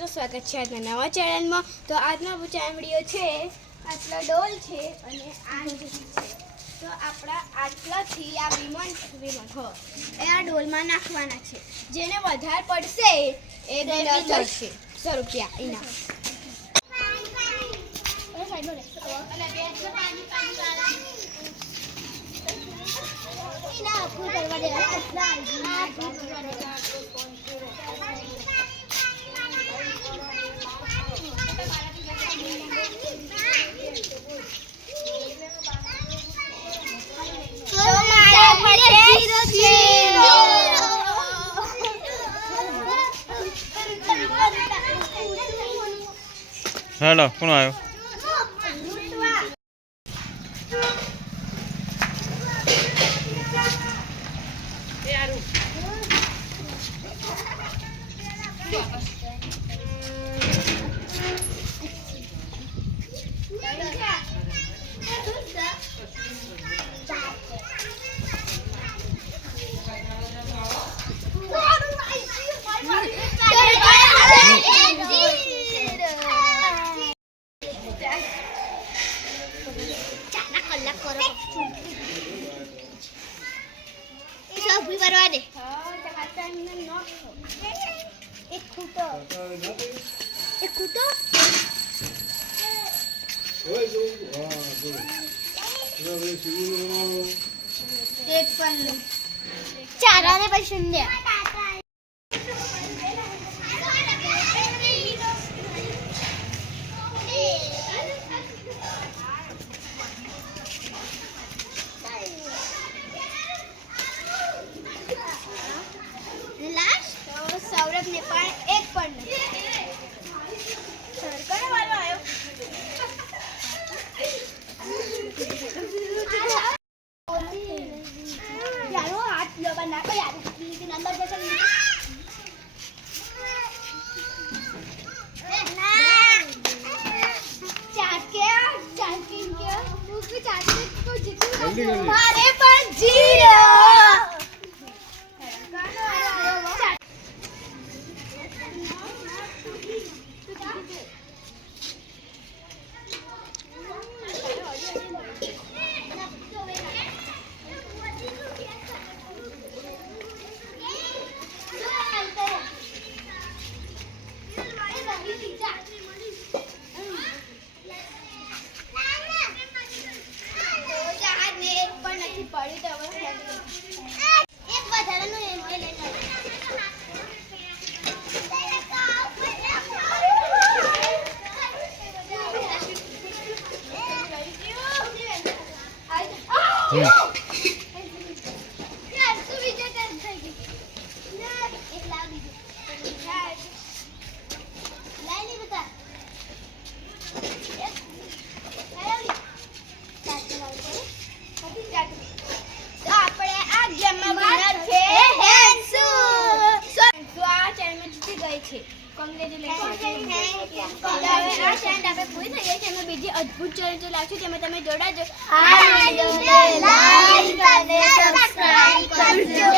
મિત્રો સ્વાગત છે આજના નવા ચેનલમાં। તો આજનો વિડીયો છે આટલો ડોલ છે અને આ છે તો આપણા આટલાથી આ વિમાન હો એ આ ડોલમાં નાખવાના છે। જેને વધારે પડશે એ દંડ થશે 100 રૂપિયા ઇનામ। हेलो कौन आयो ચારાને પછી દે લાસ્ટ સૌરભને પણ એક પણ સરકારે વાળો આવ્યો यारो हाथ लो बना को यार प्लीज नंबर जैसे चाके तू चाके को जितने हमारे पर जीरो બીજી અદ્ભુત ચેલેન્જ લાવશે જેમાં તમે જોડાજો આ વિડિયોને લાઈક અને સબસ્ક્રાઇબ કરજો।